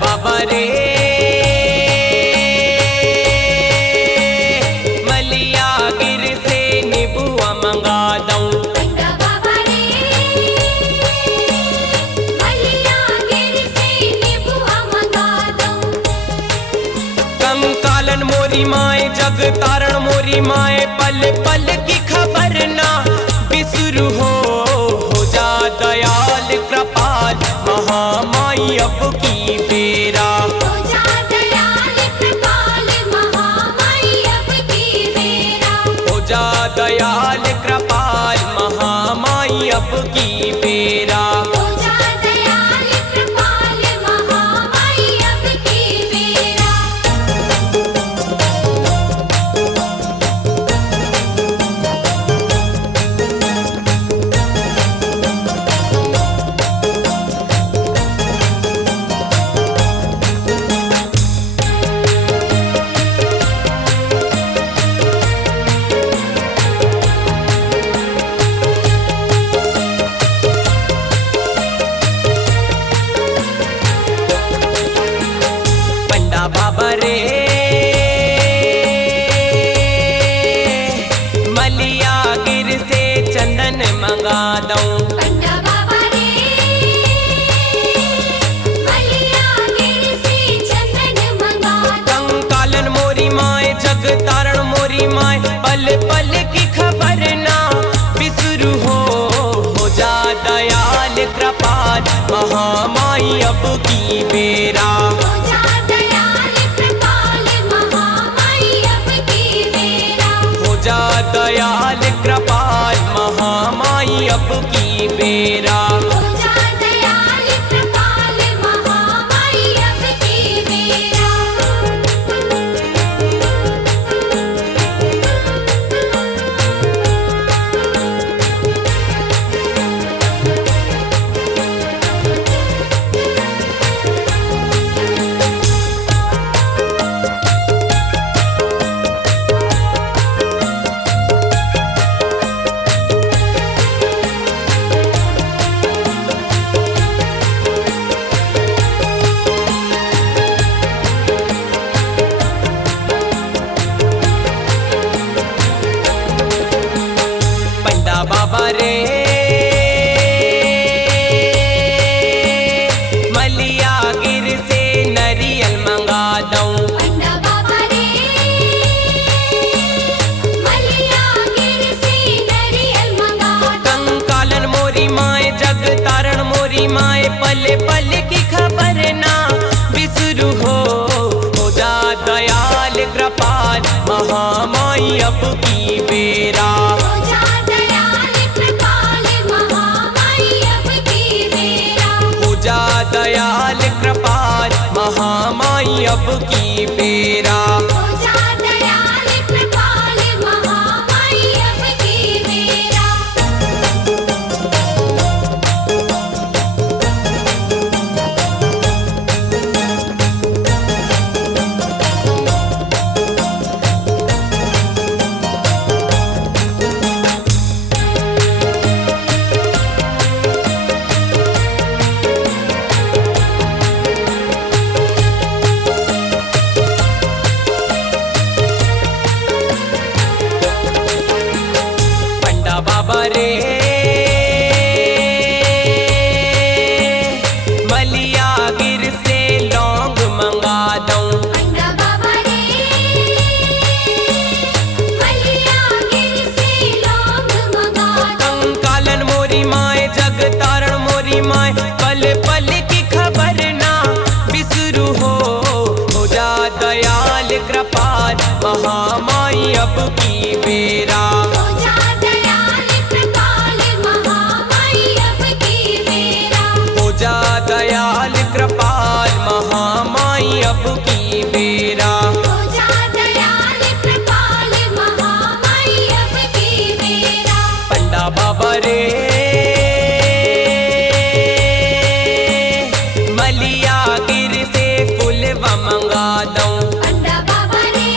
बाबा रे मलिया गिर से निबुआ मंगा दऊं। बाबा रे मलिया गिर से निबुआ मंगा दऊं। कंकालन मोरी माए जग तारण मोरी माए पल पल की खबर ना बिसरू हो जा दयाल कृपाल महामाई अब की बेरा। हो जा दयाल कृपाल महामाई अब की बेरा। हो जा दयाल कृपाल महामाई अब की बेरा। हो जा दयाल कृपाल महामाई अब की बेरा। बाबा रे मलिया गिर से चंदन मंगा दऊं। बाबा रे मलिया गिर से चंदन मंगा दऊं। कंकालन मोरी माए जग तारण मोरी माए पल पल की खबर ना बिसरू हो जा दयाल कृपाल महामाई अब की बेरा। हो जा दयाल कृपाल महामाई अब की बेरा। हो जा दयाल कृपाल महामाई अब की बेरा। हो जा दयाल कृपाल महामाई अब की बेरा। बाबा रे मलिया गिर से नरियल मंगा दऊं। बाबा रे मलिया गिर से नरियल मंगा दऊं। कंकालन मोरी माए जग तारण मोरी माए पल पल की खबर ना बिसरू हो जा दयाल कृपाल महामाई अब की बेरा। हो जा दयाल कृपाल महामाई अब की बेरा। हो जा दयाल कृपाल महामाई अब की बेरा। हो जा दयाल कृपाल महामाई अब की बेरा। बाबा रे मलिया गिर से लौंग मंगा दऊं। बाबा रे मलिया गिर से लौंग मंगा दऊं। कंकालन मोरी माए जग तारण मोरी माए पल पल की खबर ना बिसरू हो जा दयाल कृपाल महामाई महामाई अब की बेरा। हो जा दयाल कृपाल महामाई अब की बेरा। हो जा दयाल कृपाल महामाई अब की बेरा। हो जा दयाल कृपाल महामाई अब की बेरा। पंडा बाबा रे मलिया गिर से फूलवा मंगा दऊं। पंडा बाबा रे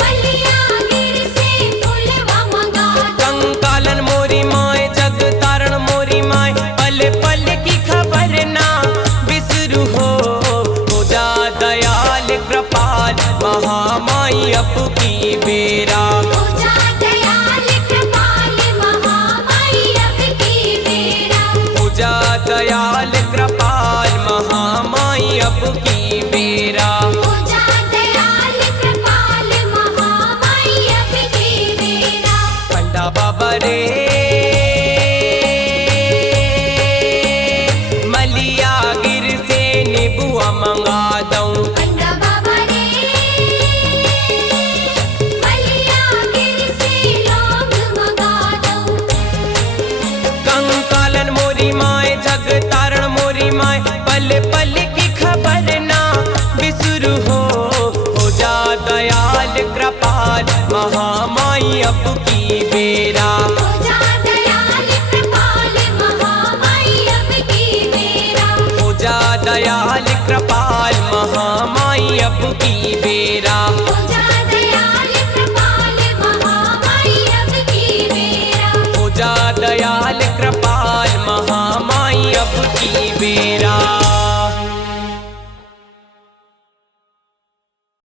मलिया गिर से फूलवा मंगा दऊं। कंकालन मोरी माए जग तारण मोरी माए पल पल की खबर ना बिसरू हो जा दयाल कृपाल महामाई अब की बेरा। हो जा दयाल कृपाल महामाई अब की बेरा। हो जा दयाल कृपाल महामाई अब की बेरा। हो जा दयाल कृपाल महामाई अब की बेरा। पंडा बाबा रे मलिया गिर से निबुआ मंगा दऊं। पंडा बाबा रे मलिया गिर से लौंग मंगा दऊं। कंकालन मोरी माए जग तारण मोरी माए पल पल की खबर ना बिसरू हो जा दयाल कृपाल महामाई अब की बेरा। हो जा दयाल कृपाल महामाई अब की बेरा। हो जा दयाल कृपाल महामाई अब की बेरा। हो जा दयाल कृपाल महामाई अब की बेरा। हो जा दयाल कृपाल महामाई अब की बेरा।